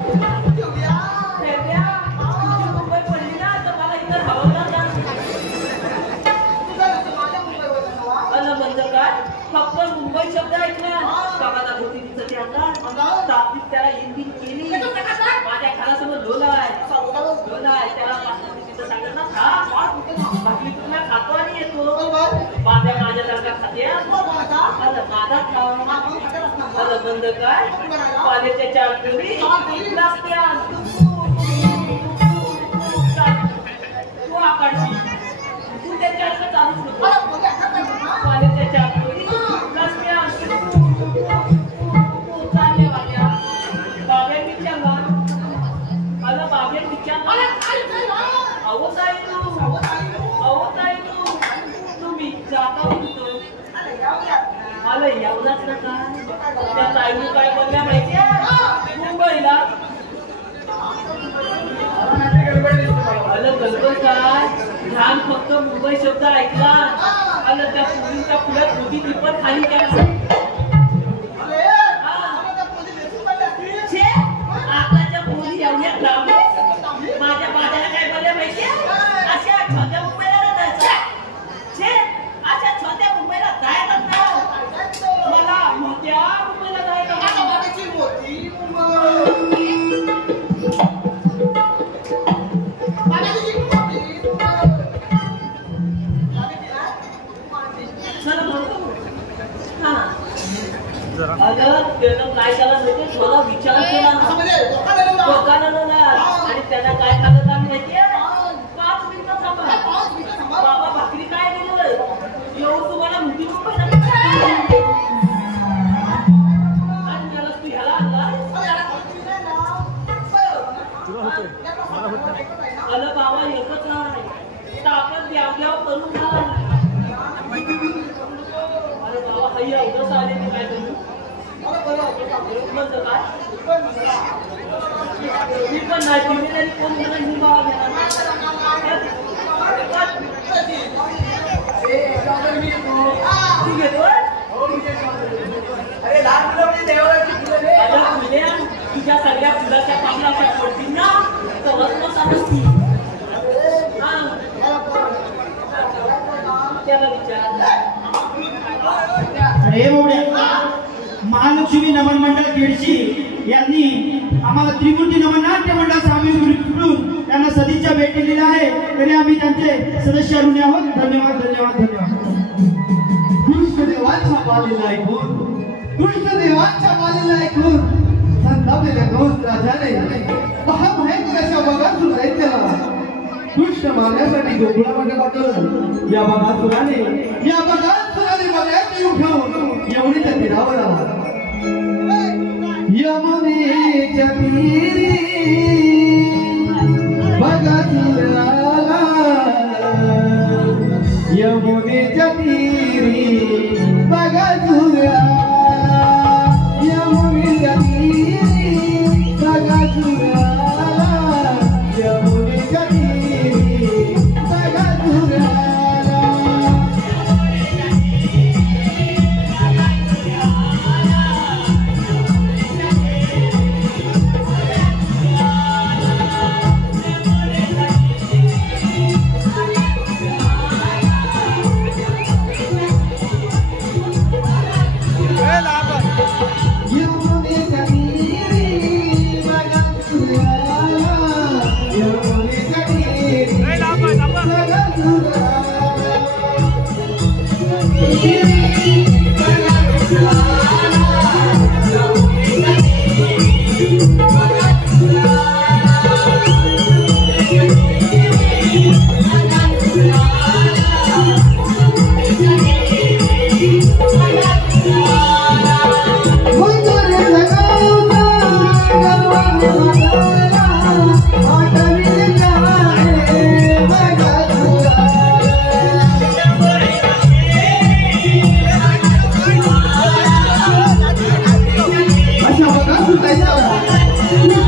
फक्त मुंबई शब्द ऐकला कामाला होती तिचं त्याला इंजिन केली माझ्या घरासमोर लोन आहे त्याला तिथं सांगितलं ना बाकी तुला खातो आणि येतो माझ्यासारखा खाते माझा बंद काय कॉलेजच्या 4 पोरी तू आकाडची तू त्यांच्याकडे चालूच नको कॉलेजच्या 4 पोरी मला येऊनच नका त्या ताईने काय बोलल्या माहितीये मुंबईला आलं गडबड काय ध्यान फक्त मुंबई शब्द ऐकला आलं त्या पोरींच्या पुढ्यात होती ती पण खाली केला आताच्या पोरी एवढ्या लांब माझ्या बाजाला काय बोलल्या माहितीये अशा छोट्या मुंबईला जायचं अशा छोट्या मुंबईला जायचं मला मोठ्या मुंबईला जायचं त्यानं काय केलं माहितीये थोडा विचार केला आणि त्याला काय खाल्लं माहितीये 5 मिनिटं थांबा बाबा भाकरी काय दिलं येऊ तुम्हाला मोठी मुंबई आणि त्याला तू ह्याला आणला आलं बाबा एकच नाही आपण द्याव करून अरे बाबा काही अवघड आले ते काय करू काय मी पण नाही कोण तुझ्या सगळ्या फुलाच्या पाकळ्याच्या पोटींना समजती त्याला विचार अरे महालक्ष्मी नमन मंडळ केडशी यांनी आम्हाला त्रिमूर्ती नमन नाट्य मंडळ सामील करून त्यांना सदिच्छा भेट दिलेली आहे तरी आम्ही त्यांचे सदस्य ऋणी आहोत धन्यवाद धन्यवाद धन्यवाद कृष्णदेवांच्या बालीला ऐकून संतापलेल्या गौस राजाने महाभयंकर अशा बगासूर दैत्याला कृष्ण मारण्यासाठी गोकुळामध्ये पाठवलं या बगासुराने बगाची उठावून यमुनेच्या तीरावर आला यमुनेच्या तीरी बगासूर आला यमुनेच्या तीरी बगासूर आला यमुनेच्या तीरी बगासूर आला यमुनेच्या तीरी बगासूर अशा बघा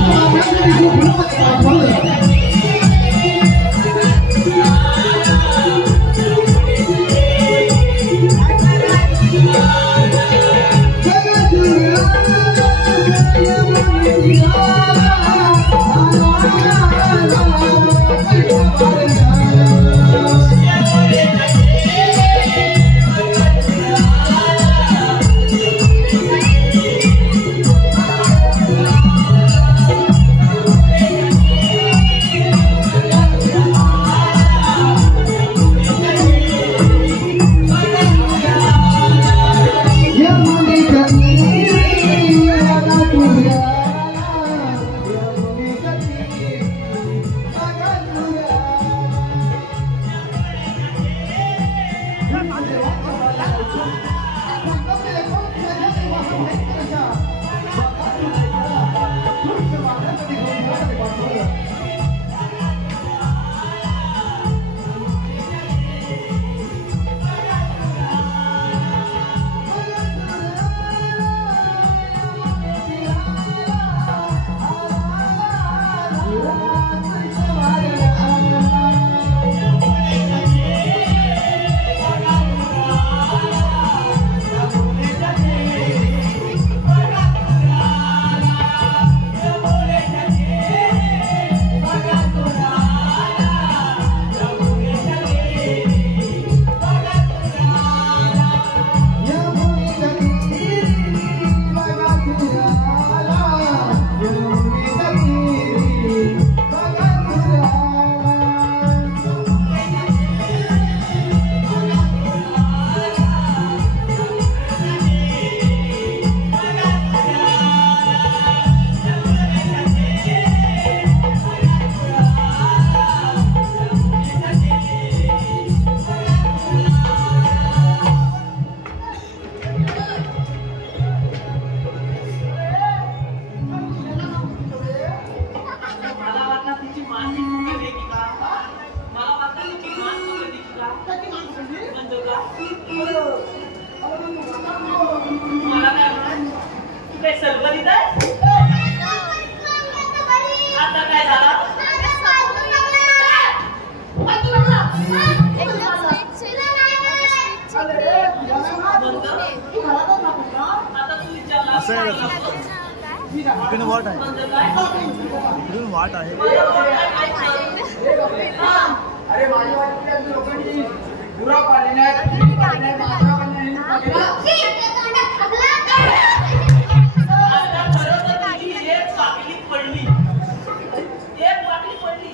इकडून वाट आहे, म्हणजे काय? इकडून वाट आहे. अरे माझ्या वाटल्या लोकांनी बुरा पाळलेला आहे, पाळलेला आहे, माझा पण नाही पाळलेला. आता खरं तर तुझी एक वाकली पडली. एक वाकली पडली.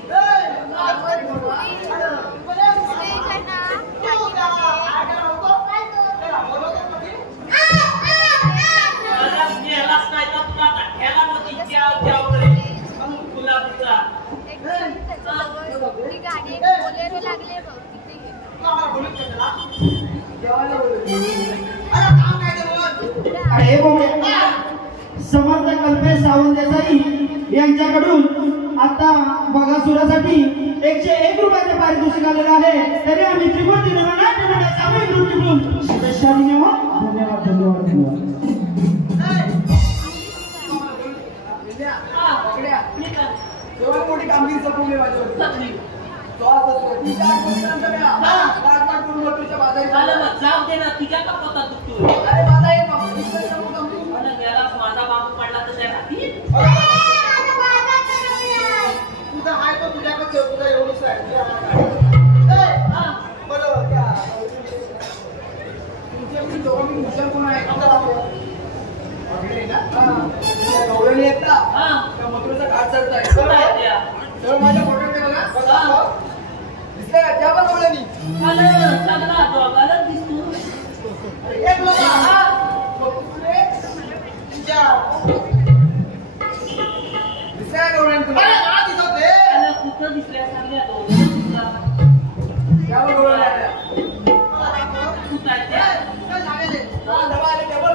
मला गेलाच नाही तर तुला टाक्याला नव्हती जाव जाव करे. तुला तुला. गाडी बोलेरो लागले बघ तिथे घे. अरे बाबा, समर्थ कल्पेश सावंत देसाई यांच्याकडून आता बघासुरासाठी 101 रुपयाचे पारितोषिक आलेलं आहे. तरी आम्ही त्रिमूर्ती नवनाट्य मंडळ सामूहिक नृत्यगृह सदस्यांनी धन्यवाद धन्यवाद धन्यवाद. ठीक आहे. एवढी मोठी कामगिरी संपवली माझ्यावर. सगळी. झालं मग जाऊ दे ना तुझ्या का पोटात दुखतो. अरे माझा एक बाबा मला गेलास माझा बाबू पडला तर त्या राहतील. तुझा हाय तो तुझ्याकडे तुझा एवढीच आहे. हा. बरोबर त्या तुमच्या दोघांनी मुसलमान कोण आहे गौरवणी आहेत ना हा. त्या मथुरेचा घाट चढताय. कुठं आहे त्या? तर माझ्या फोटो बघा दिसलं का त्या पण गौरवणी आलं चांगला दोघाला दिसतो. एक लोक हा. दिसल्या गौरवणी तुला दिसत आलं कुठं दिसल्या चांगल्या दोघांना. त्यावर गौरवणी आल्या कुठं आहे त्या? हा डबा आले टेबल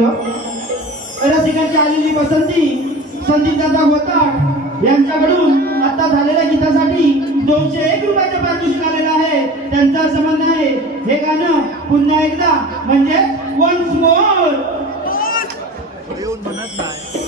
हॅलो, रसिकांची आलेली पसंती संदीप दादा गोताड यांच्याकडून आता झालेल्या गीतासाठी 201 रुपयाचं पारितोषिक आलेलं आहे. त्यांचं असं म्हणणं आहे, हे गाणं पुन्हा एकदा म्हणजे वन्स मोर. येऊन म्हणत नाही.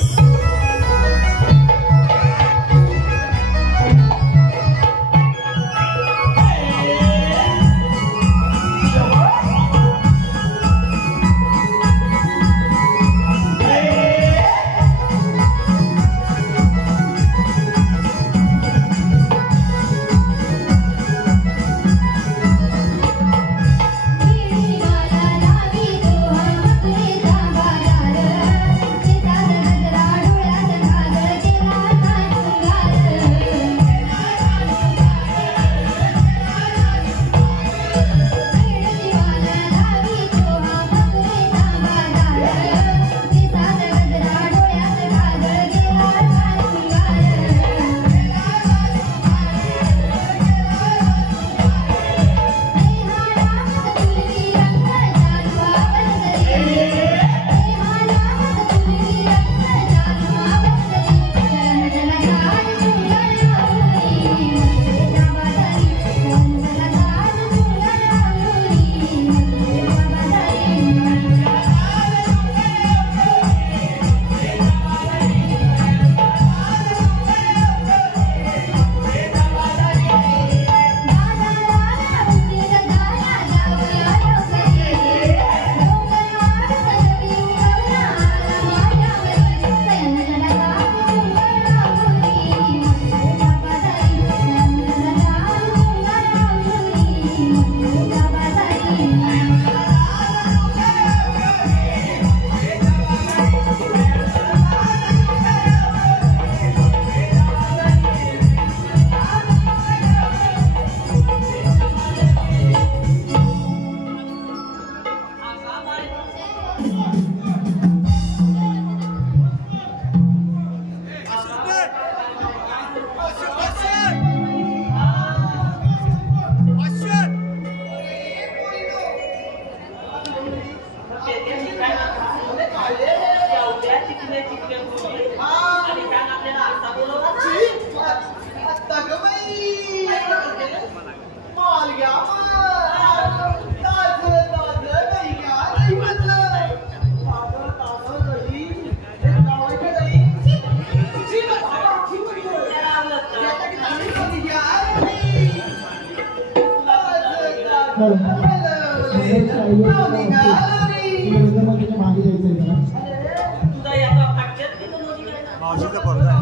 मावशीचा पोरगा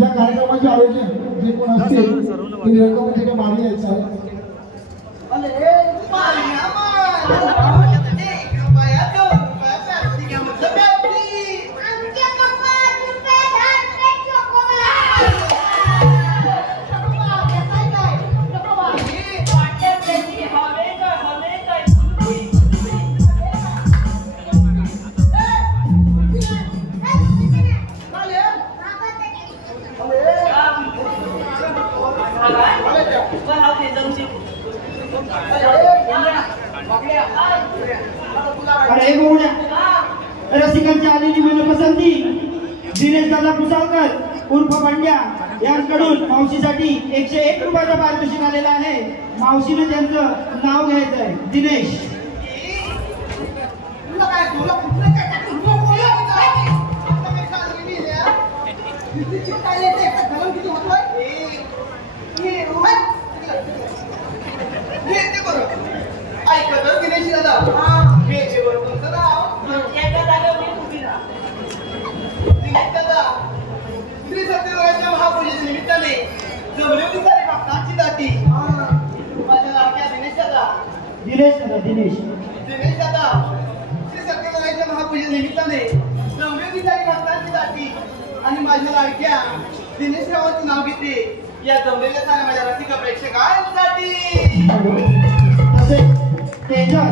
या कार्यक्रमाचे आयोजन जे कोण असतील ते रंगवतीच्या मागे यायचं आहे. रसिकांची आलेली मनपसंती दिनेश दादा पुसाळकर उर्फ पंड्या यांकडून मावशीसाठी 101 रुपयाचं पारितोषिक आलेलं आहे. मावशीने त्यांचं नाव घ्यायचं आहे, दिनेश. निमित्ताने जमलेली सारी भक्तांची दाती माझ्या लाडक्या दिनेश दादा श्री सत्यनारायणच्या महापूजे निमित्ताने जमलेली सारी भक्तांची दाती आणि माझ्या लाडक्या दिनेश रावांचं नाव घेते या जमलेल्या साऱ्या माझ्या रसिक प्रेक्षकांसाठी. तेजस,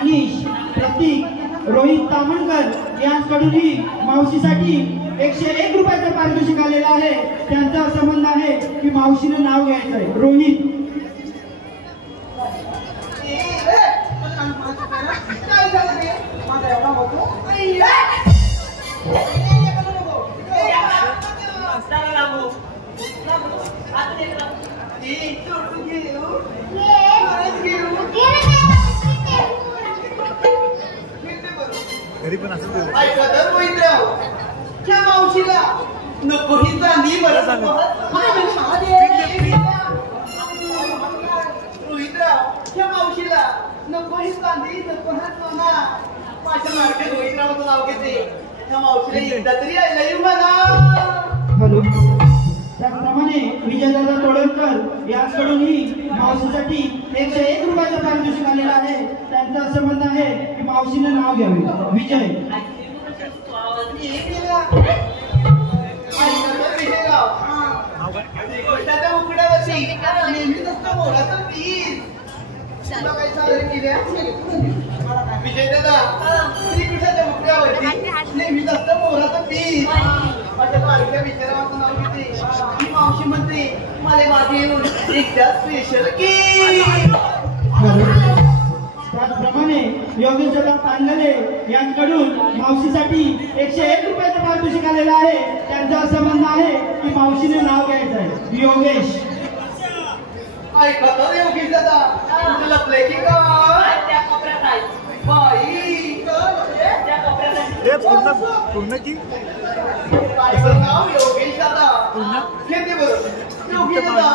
अनिश, प्रतीक, रोहित तामणकर यांकडूनही मावशीसाठी 101 रुपयाचं पारितोषिक आलेलं आहे. त्यांचा असं म्हणणं आहे की मावशीने नाव घ्यायचं आहे. रोहित. काय झालं रे? माझा एवढा होतो घरी पण असं त्या मावशीला नको ही चांदी बरं रोहितराव त्या मावशीला नको ही चांदी नको हा सोना माझ्या मार्केट रोहितरावाचं नाव घेते त्या मावशीला एकदा तरी यायला येऊ म्हणा. हॅलो. त्याचप्रमाणे विजयदादा तोडणकर यांकडूनही मावशीसाठी 101 रुपयाचं पारितोषिक आलेलं आहे. त्यांचं असं म्हणणं आहे की मावशीने नाव घ्यावे. विजय. उकड्यावरती नेहमी नसतं मोराचं पीस. तुला काही साजरी केल्या विजय दादा श्रीकृष्णाच्या उकड्यावरती नेहमी नसतं मोराचं पीस. माझ्या बारक्या विचाराचं नाव घेते ही मावशी म्हणते मला मागे येऊन एकदा स्पेशल की. त्याचप्रमाणे योगेश दादा पांडले यांकडून मावशीसाठी 101 रुपयाचं पारितोषिक आलेलं आहे. त्यांचं असं म्हणणं आहे की मावशीने नाव घ्यायचं आहे. योगेश. ऐका तर योगेश दादा तुझं लपलंय की काय? त्या कोपऱ्यात आहे. बाई त्या कोपऱ्यात आहे. हे पूर्ण की माझं नाव योगेश दादा घेते बरोबर. योगेश दादा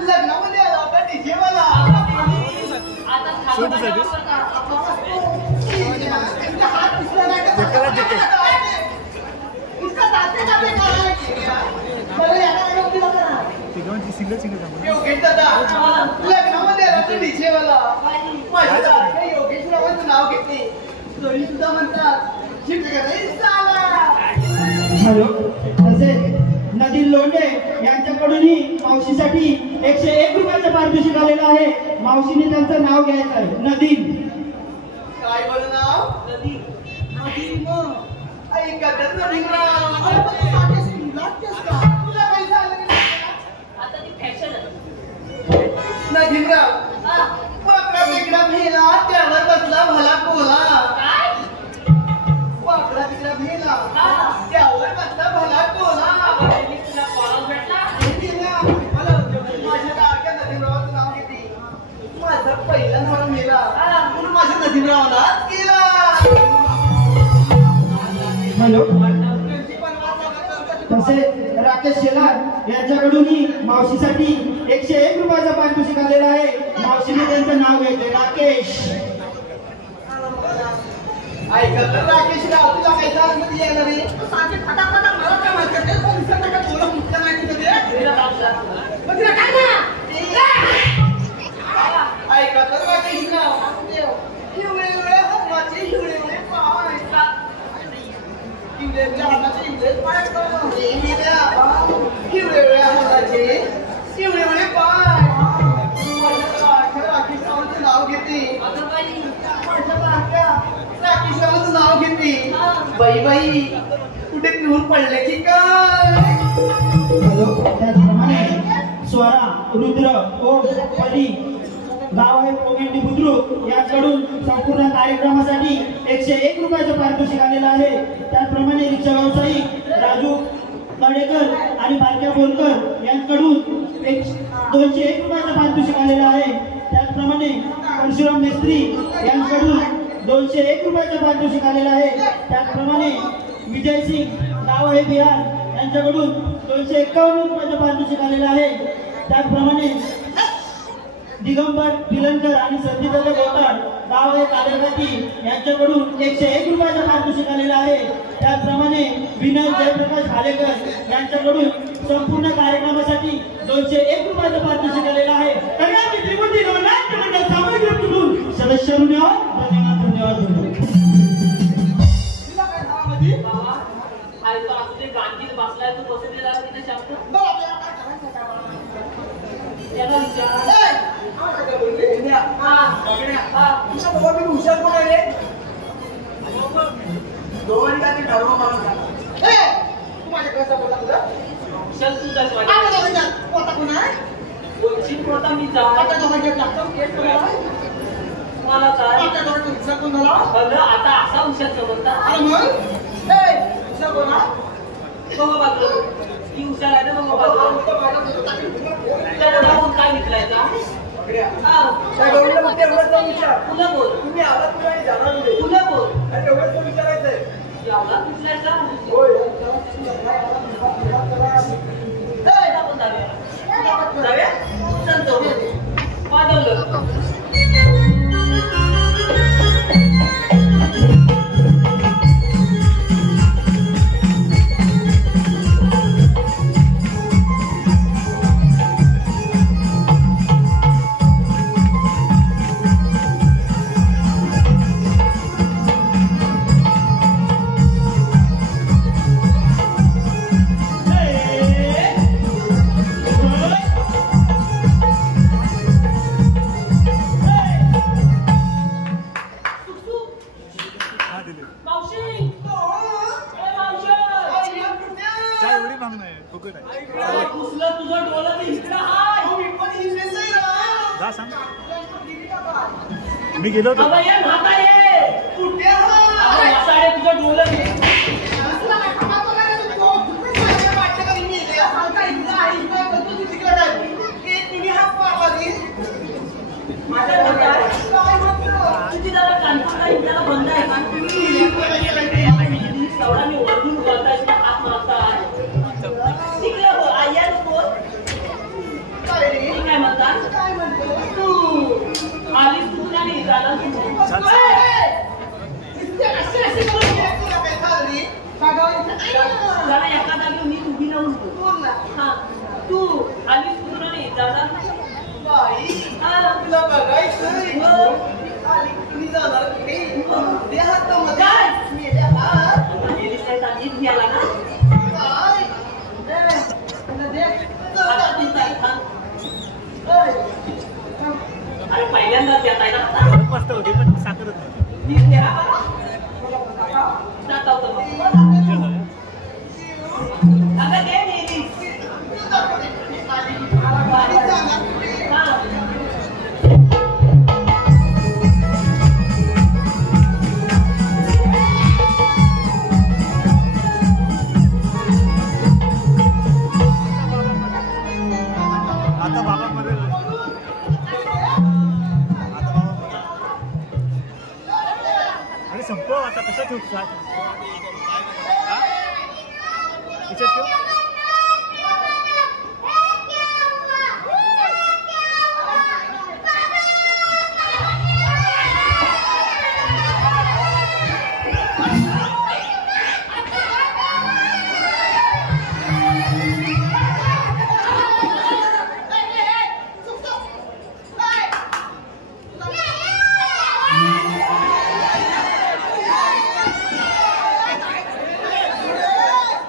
लग्नामध्ये आला होता डीजे वाला. आता शोधसाठी सिंगल योगेश दादा लग्नामध्ये आला होता डीजे वाला. माझ्या दादा योगेश रावांचं नाव घेते तरी सुद्धा म्हणतात हॅलो. तसेच नदील लोंढे यांच्याकडूनही मावशीसाठी 101 रुपयाचं पारितोषिक आलेलं आहे. मावशीने त्यांचं नाव घ्यायचं आहे. नदील. काय बरं नाव? नदीम. ऐका तर नदीमराव तुला काही झालं नाही? आता ती फॅशन आहे. नदीमराव वाकडा तिकडा भेला त्यावर बसला भला कोला. काय? वाकडा तिकडा भेला त्यावर बसला भला कोला. तुला कॉल भेटला? माझ्या लाडक्या नदीमरावाचं नाव घेते. माझा पहिला नवरा मेला म्हणून माझ्या नदीमरावालाच केला. हॅलो. तसेच राकेश शेलार यांच्याकडूनही मावशीसाठी 101 रुपयाचं पारितोषिक आलेलं आहे. मावशीने त्यांचं नाव घ्यायचं. राकेश. ऐका तर राकेश राव तुला काही झालं मध्ये यायला रे सांगे फटाफट मला काय माहिती आहे पोलिसांना काय बोला मुक्का नाही तिथे काय ना ऐका तर राकेश राव हिवळे हाताचे हिवळे पाय हिवळे हाताचे हिवळे पाय हिवळे हाताचे हिवळे पाय. राकेश रावांचं नाव घेते. राकेश रावांचं नाव घेते. बाई बाई कुठे पिऊन पडले की काय? हॅलो. त्याचप्रमाणे स्वरा रुद्र ओम परी गाव आहे पोगेंडी बुद्रुक यांकडून संपूर्ण कार्यक्रमासाठी 101 रुपयाचं पारितोषिक आलेलं आहे. त्याचप्रमाणे रिक्षा व्यावसायिक राजू काडेकर आणि बारक्या बोरकर यांकडून 201 रुपयाचं पारितोषिक आलेलं आहे. त्याचप्रमाणे परशुराम मेस्त्री यांकडून 201 रुपयाचं पारितोषिक आलेलं आहे. त्याचप्रमाणे विजय सिंग गाव आहे बिहार यांच्याकडून 251 रुपयाचं पारितोषिक आलेलं आहे. त्याचप्रमाणे दिगंबर पिलनकर आणि संदीपदादा गोताड गाव आहे कालेगाती यांच्याकडून 101 रुपयाचं पारितोषिक आलेलं आहे. त्याचप्रमाणे विनय जयप्रकाश भालेकर यांच्याकडून संपूर्ण कार्यक्रमासाठी 201 रुपयाचं पारितोषिक आलेलं आहे. कल्याण त्रिमूर्ती नाट्य मंडळ सामूहिक ग्रुपकडून सदस्यांनी धन्यवाद धन्यवाद. बसलाय तू बसून गेला तिथे शब्द त्याला विचार. हुशार कोण आहे रे? दोन ठरवा मला तुझाच आता माझ्या दोघांच्यात पोता कोण आहे? वंचित होता मी जा आता दोघांच्यात लागतो केस कोणाला आहे? मला काय आता दोघांच्यात हुशार कोण झाला? अगं आता असा हुशार समजता अरे मग ए हुशार कोण आहे? बघा बाजू ती हुशार आहे ना बघा बाजू त्याला बोल काय विचारायचा हा काय गौरीला म्हणते एवढंच जाऊन विचार. तुला बोल तुम्ही आला तुला आणि जाणार नाही. तुला बोल आणि एवढंच तर विचारायचंय. यावला विचारायचा होय. त्याला बोल जाऊया जाऊया चल जाऊ वाजवलं मावशी ए मावशी चाय एवढी मागणं आहे फुकट आहे पुसलं तुझं डोळं मी इकडं हाय जा सांग मी गेलो होतो अगं ये म्हातारे अगं वसाडे तुझं डोळं घे माझ्या तुझी जरा कानपूर त्याला बंद आहे एवढा मी वरडून बोलताय तुला हात मारताय तिकडे हो आया नको काय म्हणतात तू आलीस तू नाही झाला जरा एका जागी मी उभी राहून हा तू आलीस तू नाही झाला तुला बघायचं तुम्ही जाणार कुठे? काय? गेलीस नाही तर नीट घ्यायला ना आता तू काय खा? अरे पहिल्यांदाच येत आहे ना मस्त होती पण साखर होती नीट घ्या दाखवतो मग. अगं दे नेलीस. हा. आता बाबा मरेल अरे संपव आता कसा ठेवतो इच्छा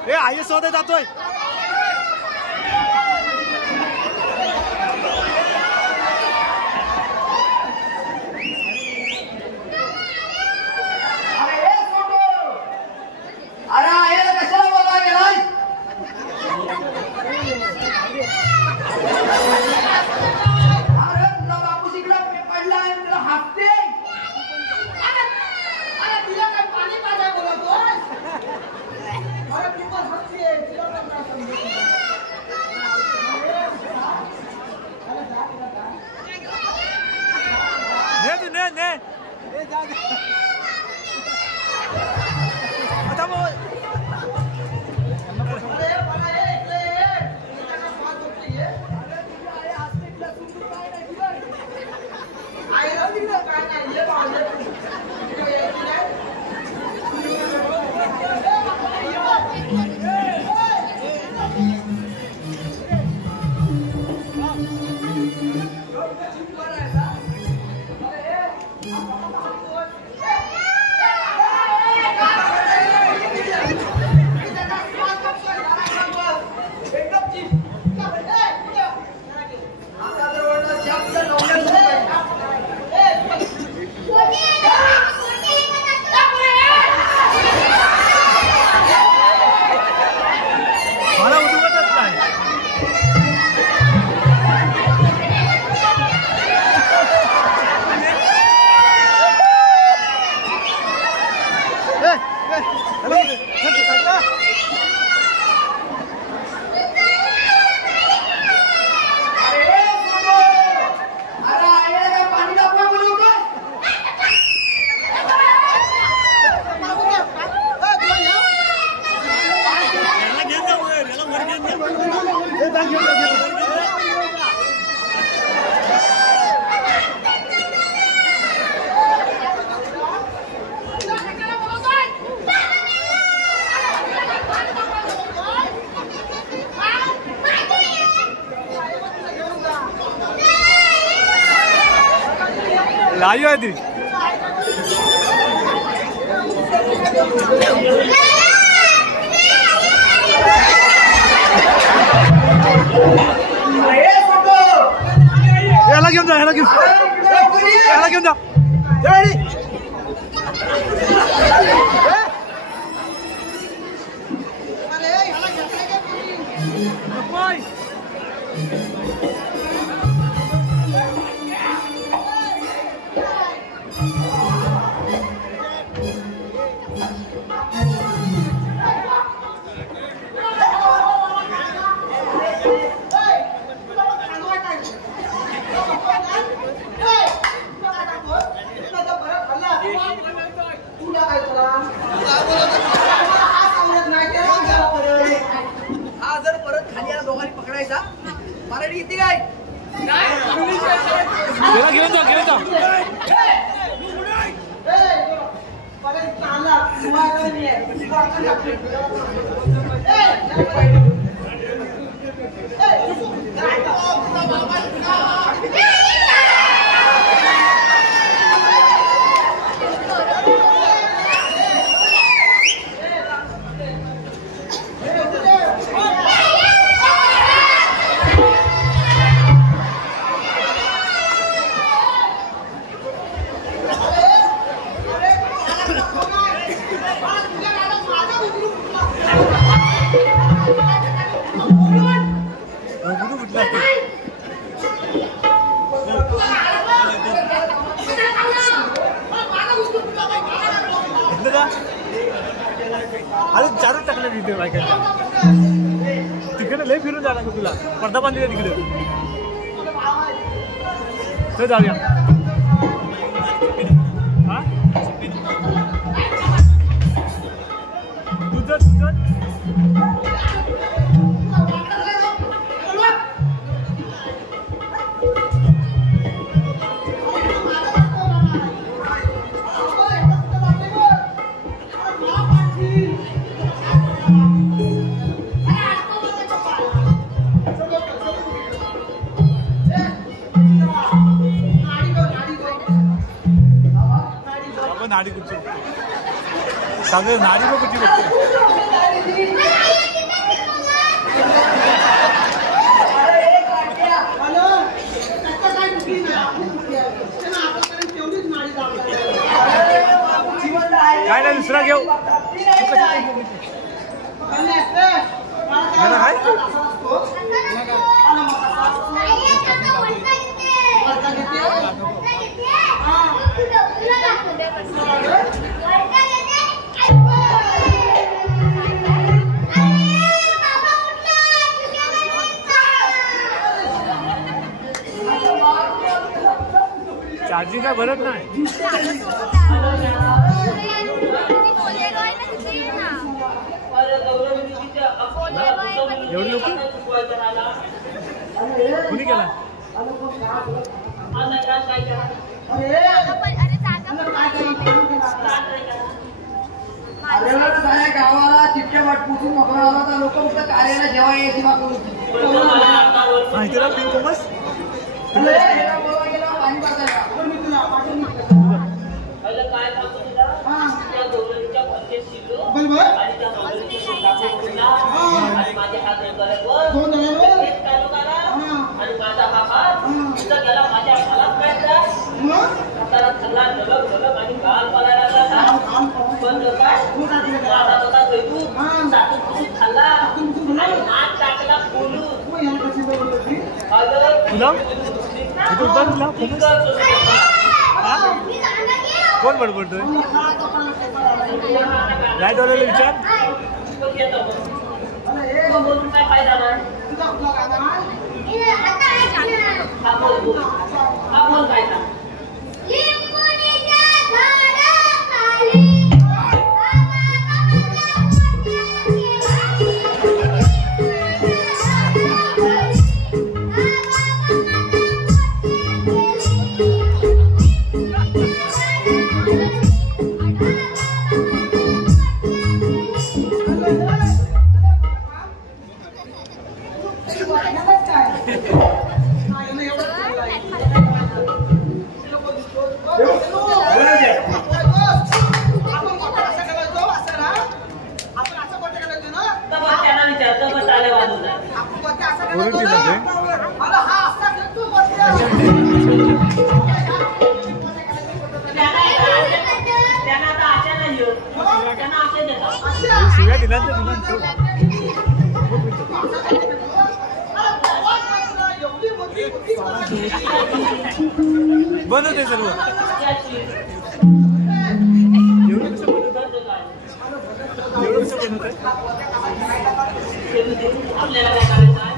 ठेव आई शोधत जातोय अरे आयला कशाला बोला गेलाय अरे तुला बापू इकडे पडला आहे तुला हापते अरे तुला काय पाणी पाजा बोलतोस अरे तू पण हसते तुला पण नाही समजत ने तू ने आता बोल लाईव्ह आहे ती. याला घेऊन जा, याला घेऊन जा. घेऊन जा. अरे चारूच टाकलं तिथे बायकांच्या. तिकडे लय फिरून जाणार का तुला? पडदा बांधलेला तिकडे. चल जाऊया. हा तुझं नाडी कुठची सगळं नाडी बघ कुठची बघते. काय नाही दुसरा घेऊ. चार्जिंग काय भरत नाही. एवढी लोक कुणी केला? गावाला चिठ्ठ्या वाट पुसून मोकळा आला तर लोक फक्त कार्याला जेव्हा यायची माहिती ना पिंक कॉमर्स कोण बडबडतोय? लाईट वाल्याला विचार. त्यांना विचारतो मग चाले वाजवतात त्यांना आता आशा नाही होत त्यांना आशा देतात शिव्या दिला बंद होते सर्व एवढं कसं बनवत आहे आपल्याला काय करायचं आहे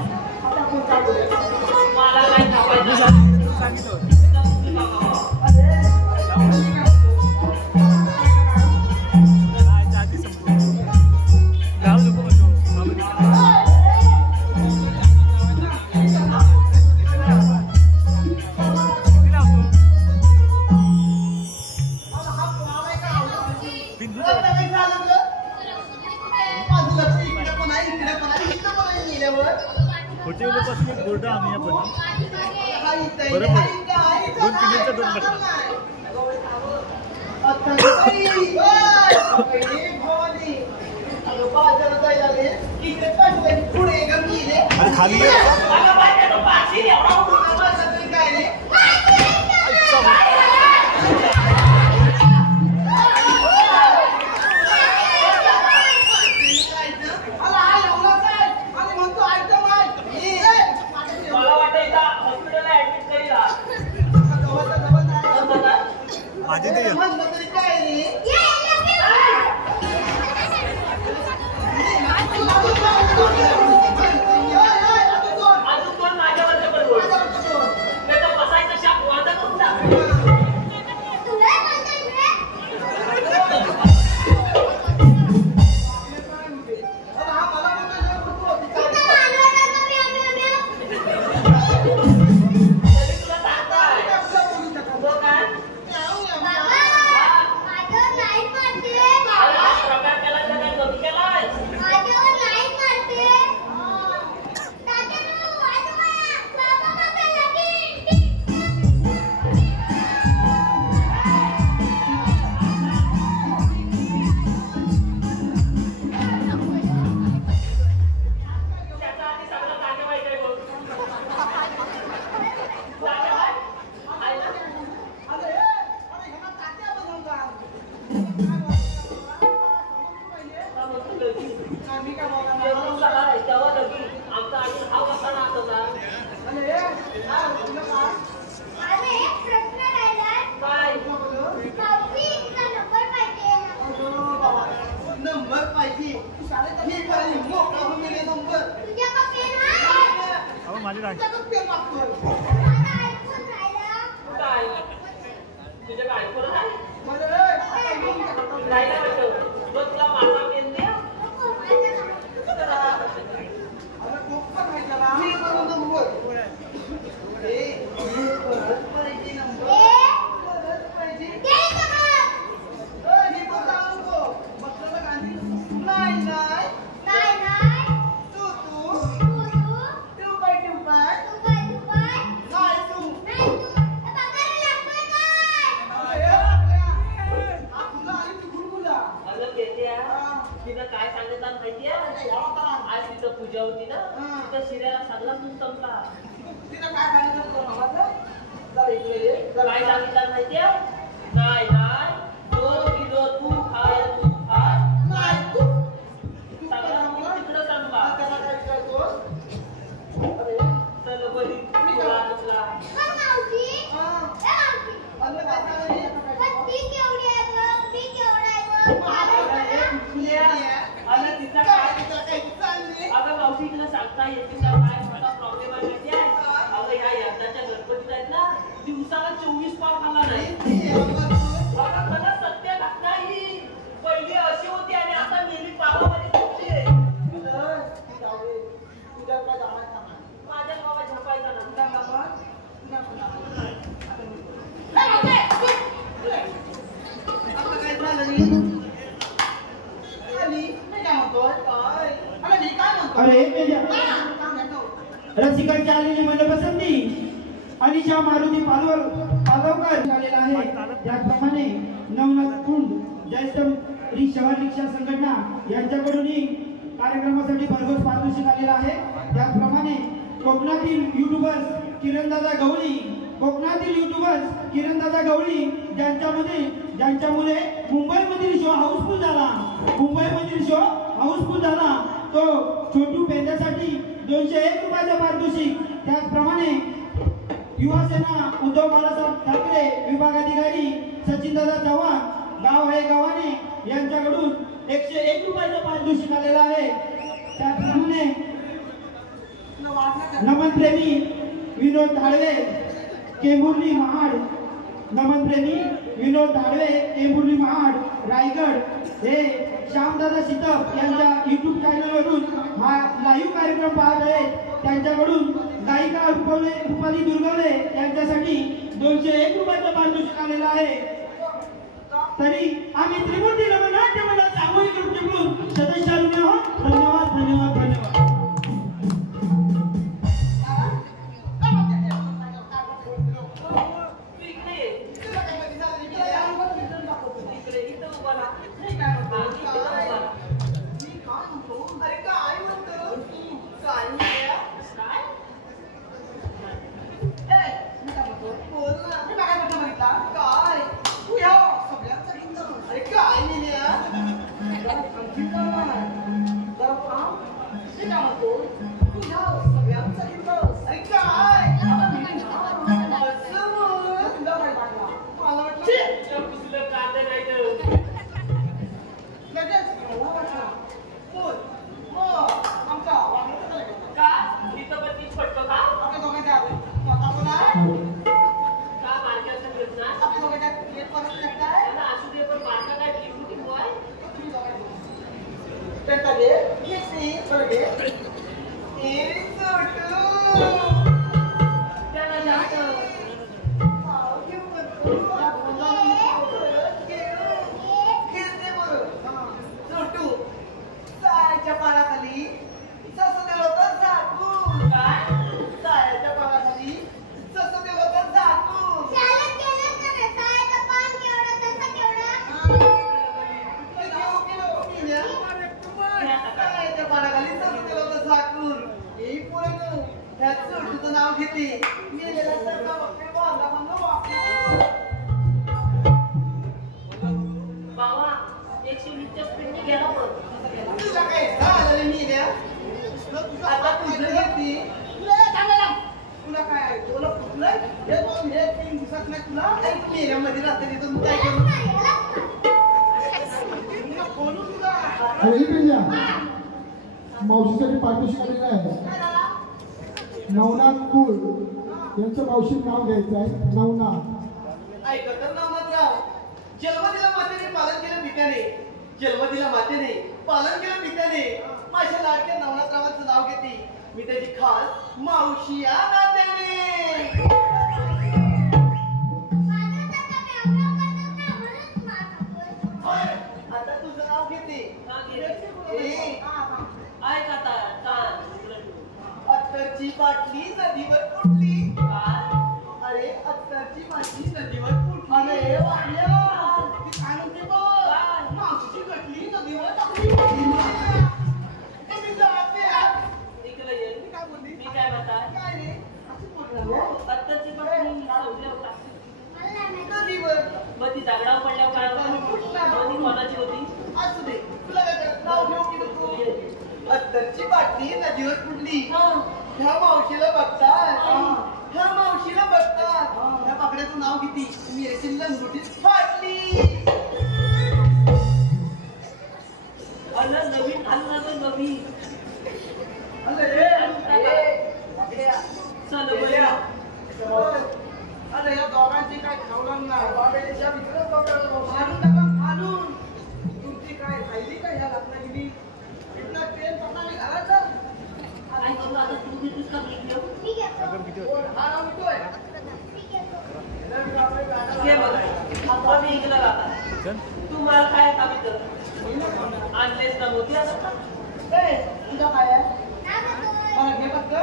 मला काय थांबायचं आम्ही आपण बरोबर 2 किलोचा 2 बटन खाली माझी ते माझी तुझ्या काय करू तुला माझा पेन दे काय सांगितलं माहितीये आज तिथं पूजा होती ना तिथं शिऱ्याला सगळा तूप संपला काय सांगितलं माहितीये नाही नाही 2 किलो तू खाय तू खाय नाही तू सगळा तिकडं संपला चल बरी अगं मावशी तुला सांगता येते का काय मोठा प्रॉब्लेम आहे माहिती आहे अगं ह्या यंदाच्या गणपतीत आहेत ना दिवसाला 24 पाव खाला नाही अगं खरं सत्य घटना ही पहिली अशी होती आणि आता मेली पावामध्ये तुमची माझ्या बाबा झोपायचा ना तुझा बाबा अरे रसिकांची आलेली मला पसंती अनिशा मारुती पालवकर आलेला आहे. त्याचप्रमाणे नवनाथ कुंड ज्येष्ठ शहर रिक्षा संघटना यांच्याकडूनही कार्यक्रमासाठी भरघोस पारितोषिक आलेला आहे. त्याचप्रमाणे कोकणातील युट्यूबर्स किरणदादा गवळी ज्यांच्यामुळे मुंबईमधील शो हाऊसफुल झाला तो छोटू पेंद्यासाठी 201 रुपयाचं पारितोषिक. त्याचप्रमाणे युवासेना उद्धव बाळासाहेब ठाकरे विभागाधिकारी सचिनदादा चव्हाण गाव आहे गावाने यांच्याकडून 101 रुपयाचं पारितोषिक आलेलं आहे. त्याचप्रमाणे नमनप्रेमी विनोद धाडवे केंबुर्ली महाड रायगड हे श्यामदादा शितप यांच्या युट्यूब चॅनलवरून हा लाईव्ह कार्यक्रम पाहत आहेत. त्यांच्याकडून गायिका रुपाली दुर्गवले यांच्यासाठी 201 रुपयाचं पारितोषिक आलेलं आहे. तरी आम्ही त्रिमूर्ती नमन नाट्य मंडळ सामूहिक रूपातून सदस्यांना धन्यवाद धन्यवाद धन्यवाद. मावशीसाठी पारितोषिक आलेलं आहे. नवनाथ कुल यांचं मावशीत नाव घ्यायचं आहे. नवनाथ ऐकत नवनाथराव जन्मदिला मातेने पालन केलं पित्याने माझ्या लाडक्या नवनाथरावांचं नाव घेते मी त्याची खास मावशी या नात्याने. आता तुझं नाव घेते अत्तरची बाटली नदीवर फुटली. अरे अत्तरची बाटली नदीवर फुटली. अरे मावशीची गटली नदीवर टाकली. काय रे अत्तरची बाटली नदीवर मग ती दगडावर पडल्यावर काय कोणाची होती असू दे तुला नाव घेऊ की नको. अत्तरची बाटली नदीवर फुटली. ह्या मावशीला बघतात ह्या बाकड्याचं नाव किती मिरची लंगोटीत फाटली. अरे नवीन आलं नवीन अरे या दोघांची काय खावलं नाही तुमची काय राहिली काय ह्या रत्नागिरी इथला ट्रेन पटाने घालायचा. तू घेतोस का तू मला काय आणलेस ना मोठी तुझा काय आहे मला घे फक्त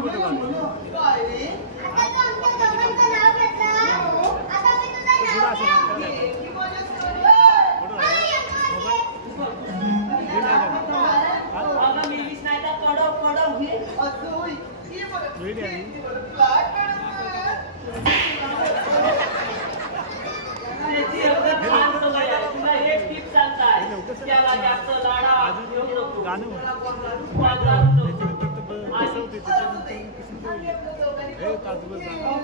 फोटो काढ. काय रे आता तू आमच्या दोघांचं नाव घेतलं. आता मी तुझं नाव पुढं असं नाव घेते. काढ. की माझ्या फोटो अरे, अगं मिलीस नाही तर कडव कडव घे. असं होई की बघ वेडी आहे. काय करणार त्याची एकदम छान सवय आहे. तुला एक टीप सांगताय त्याला जास्त लाडा घेऊ नको. गाणं म्हण. वाजवू नको. कसं होते त्याच्यानंतर हे ताजबस गाणं.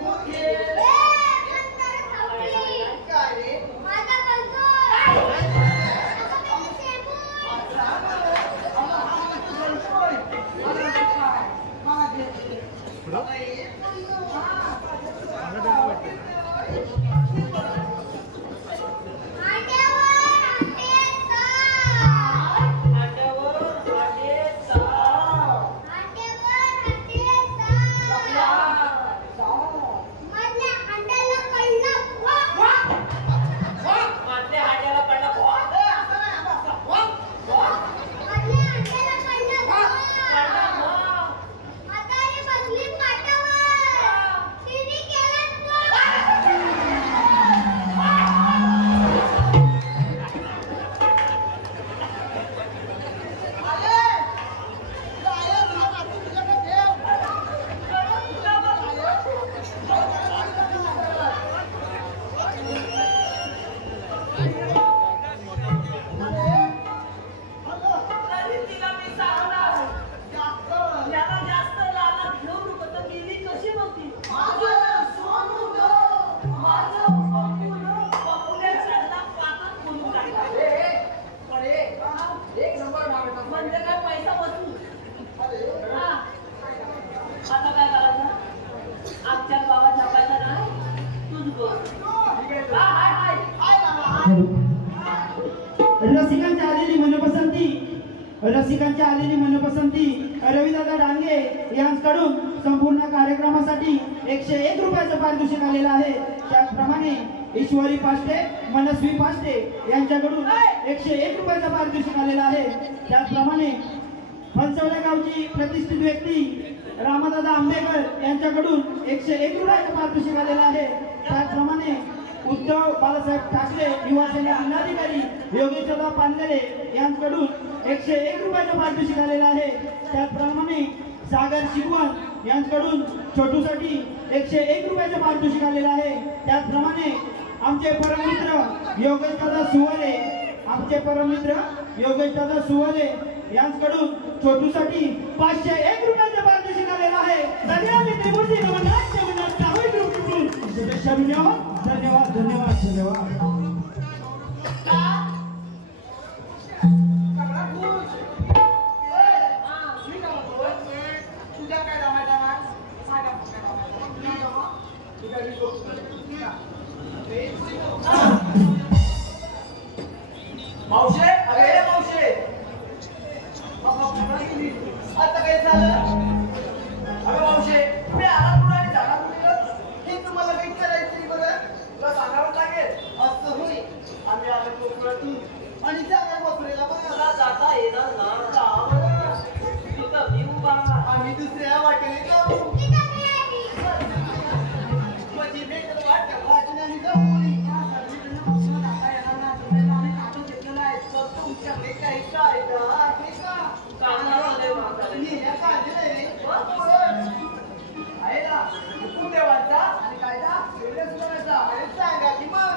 काय रे माझा बंधू. आता मी शेबू. पुढं चांगलं dance वाटतं. आट्यावर आले साव. मधल्या हाड्याला पडला पडला तरी तिला मी सांगणार याला जास्त लालच घेऊ नको तर गेली कशी नव्हती माझं सोनू पपुल्या सगळा पाकच बोलून टाकला. म्हणजे काय पैसा वसूल. हा. आता काय करायचं आमच्या बाबा छापायचा नाही तूच बोल. हाय हाय रसिकांची आलेली मनपसंती रविदादा डांगे यांच्याकडून संपूर्ण कार्यक्रमासाठी 101 रुपयाचं पारितोषिक आलेलं आहे. त्याचप्रमाणे ईश्वरी पाष्टे मनस्वी पाष्टे यांच्याकडून 101 रुपयाचं पारितोषिक आलेलं आहे. त्याचप्रमाणे फणसवड्या गावची प्रतिष्ठित व्यक्ती रामदादा आंबेकर यांच्याकडून 101 रुपयाचं पारितोषिक आलेलं आहे. त्याचप्रमाणे उद्धव बाळासाहेब ठाकरे युवा सेना जिल्हाधिकारी योगेशदादा पानगले यांच्याकडून 101 रुपयाचं पारितोषिक आलेलं आहे. त्याचप्रमाणे सागर शिकवण यांच्याकडून छोटूसाठी 101 रुपयाचं पारितोषिक आलेलं आहे. त्याचप्रमाणे आमचे परममित्र योगेशदादा सुवाले यांच्याकडून छोटूसाठी 501 रुपयाचं पारितोषिक आलेलं आहे. धन्यवाद त्रिमूर्ती नवनाथ ग्रुपकडून सदस्यांनो धन्यवाद धन्यवाद धन्यवाद. तुझ्या काय जमायला मावशे अरे मावशे आता काय झालं अरे मावशे मी आला कुठं आणि जाणार कुठे हे तुम्हाला काही करायचं बरं तुला सांगावं लागेल असं होई आम्ही आलो कोकणातून आणि जाणार बसलेला पण मला जाता येणार ना तिथं येऊ बा. आम्ही दुसऱ्या वाटेने जाऊ म्हणजे भेटलं वाटतं वाटेने आणि जाऊ तुमच्याकडे काही कायदा आहे का आहे ना कुठेवाचा आणि कायदा वेगळ्याच करायचा अरे सांगा की मग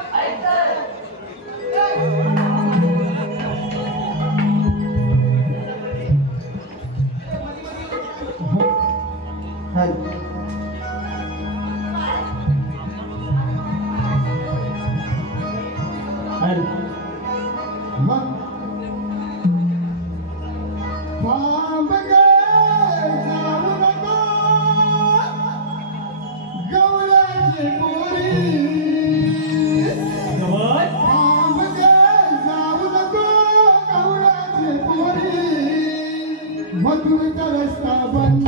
मधुरचा रस्ता बंद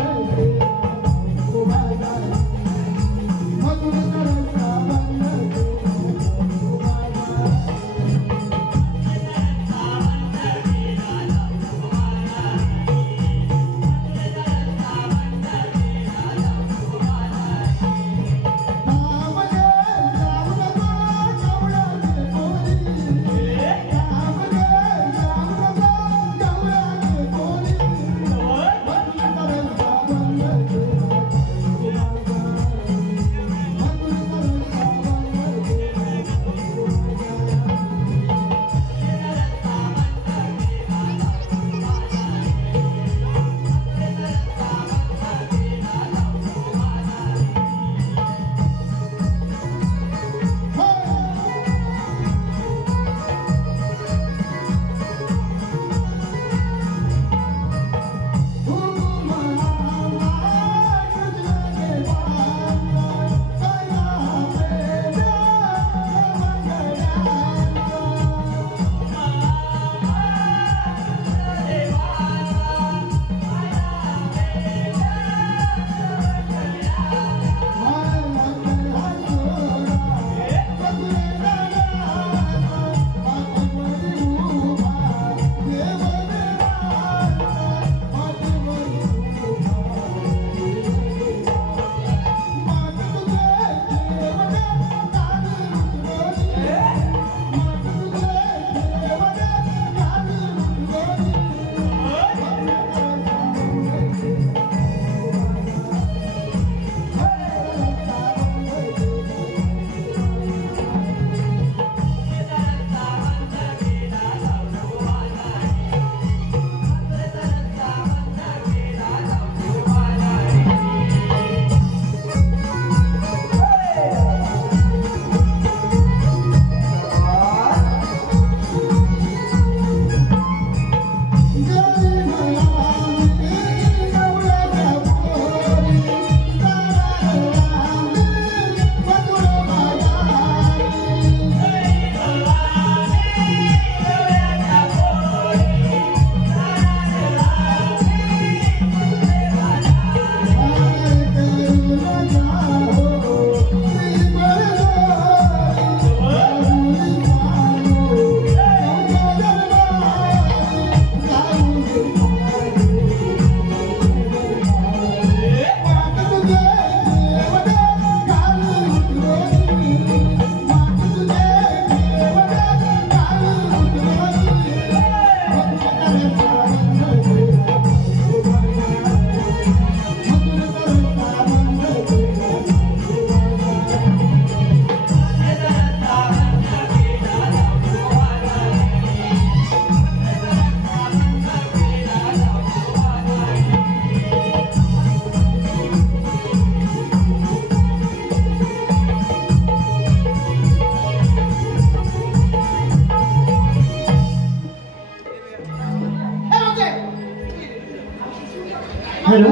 हॅलो,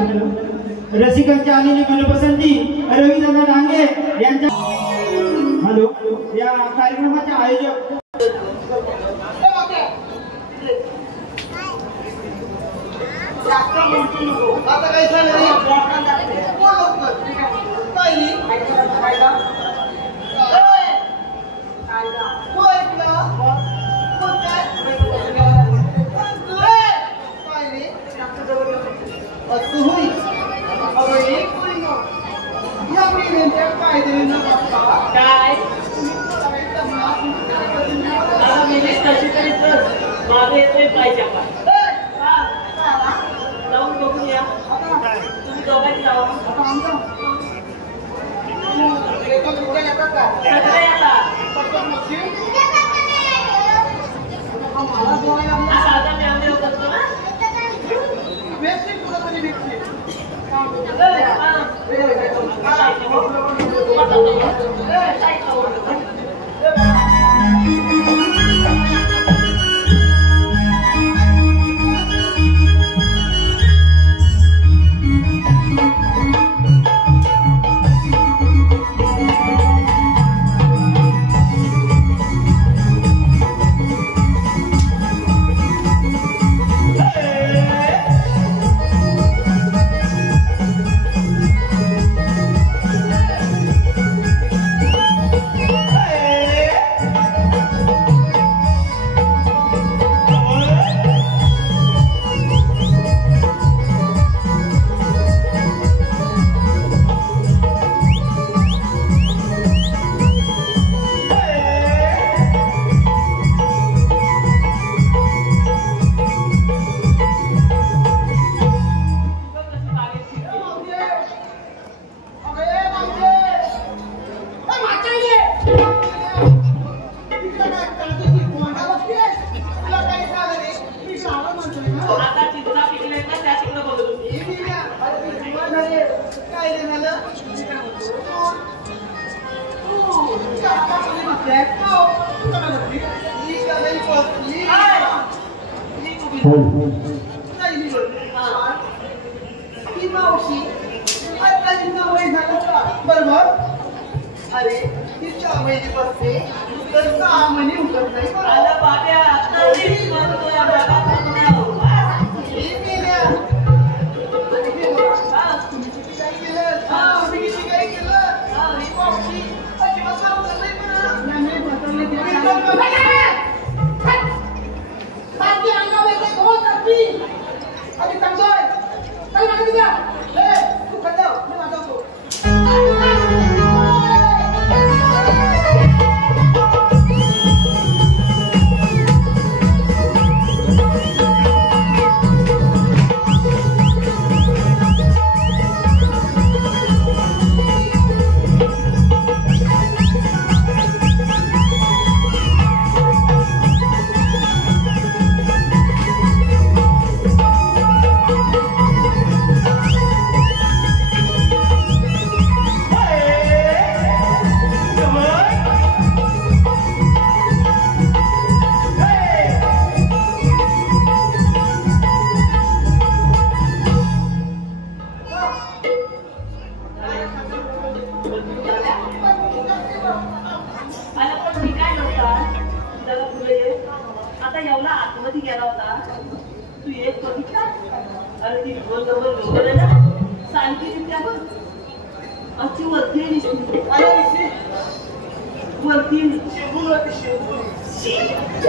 रसिकांची आलेली मनपसंती रवींद्र डांगे यांच्या हॅलो या कार्यक्रमाचे आयोजक आता काही झालं नाही काय तशी तरी तर माझे येतोय पाहिजे जाऊन बघून या तुम्ही दोघांनी जावा सगळे येतात साधा मी आम्ही करतो ना बरोबर अरे तिच्या वैदी बसते तर सामान्य उठत नाही आला बाब्या तरीच म्हणतोय बाबा आता एवढा आतमध्ये गेला होता तू एक बघितला अरे ती गोल डबल ना सांगते त्या बघ अशी वरती दिसते अरे वरती शेबूल होती शेबूल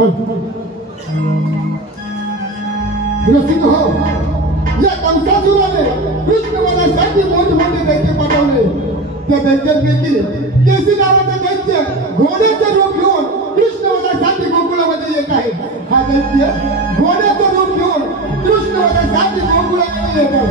रसिक हो, या कंसासुराने कृष्णवधासाठी मोठमोठे दैत्य पाठवले. त्या दैत्यांपैकी केसी नावाचा दैत्य घोड्याचे रूप घेऊन कृष्णवधासाठी गोकुळामध्ये येत आहे. हा दैत्य घोड्याचे रूप घेऊन कृष्णवधासाठी गोकुळामध्ये येत आहे.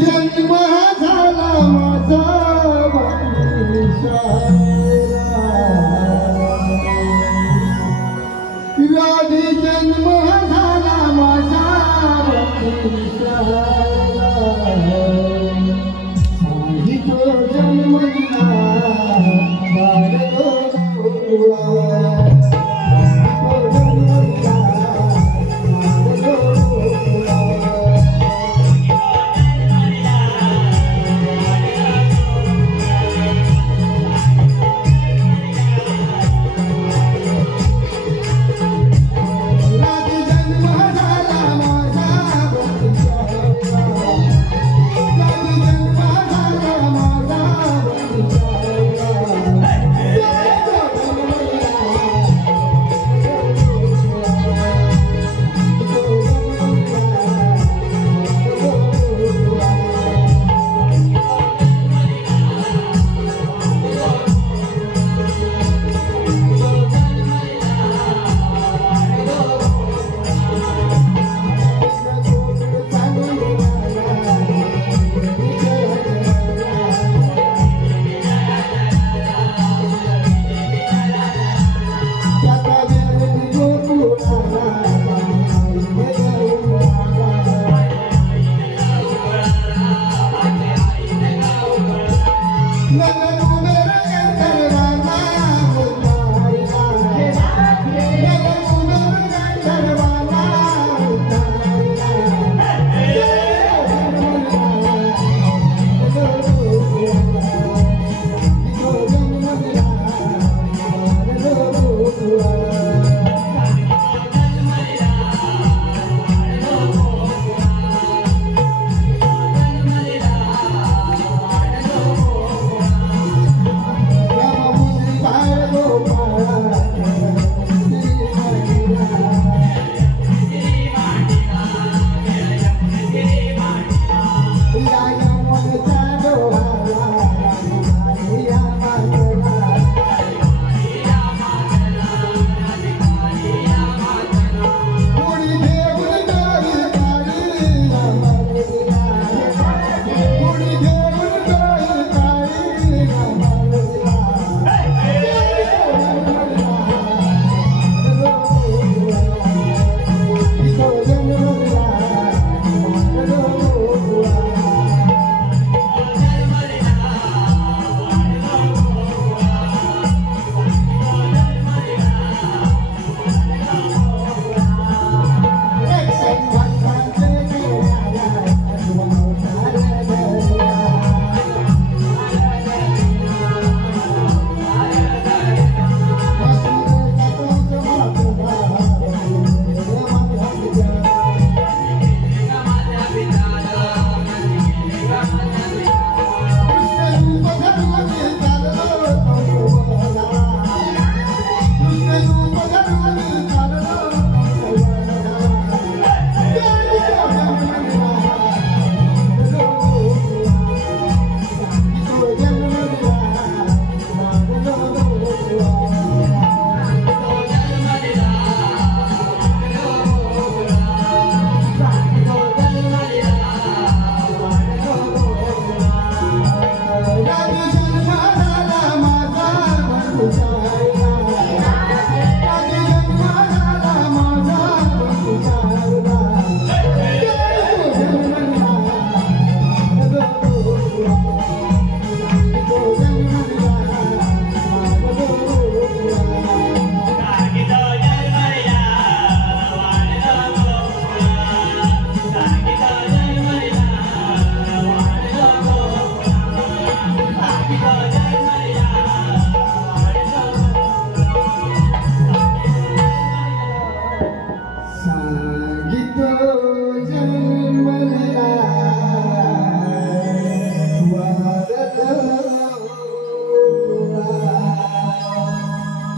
जन्म झाला माझा राधे जन्म झाला माझा साही तो जन्म दिला माझा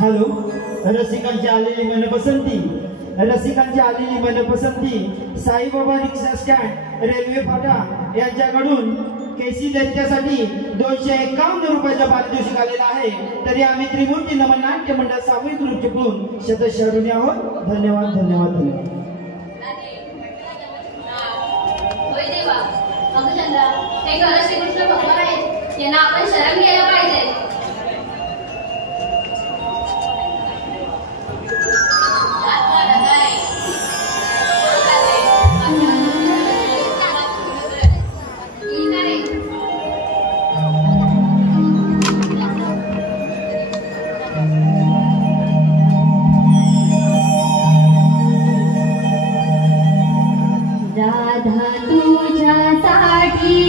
हॅलो, रसिकांची आलेली मनपसंती साईबाबा रिक्षा स्टँड रेल्वे फाटा यांच्याकडून केसी दैत्यासाठी 251 रुपयाचा पारितोषिक आलेला आहे. तरी आम्ही त्रिमूर्ती नमन नाट्य मंडळ सामूहिक रूप चिपळूण शतशरूनी आहोत. धन्यवाद धन्यवाद धन्यवाद. हे खरं श्रीकृष्ण भगवान आहेत, यांना आपण शरण घ्यायला पाहिजे. राधा तुझ्यासाठी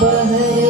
बहरे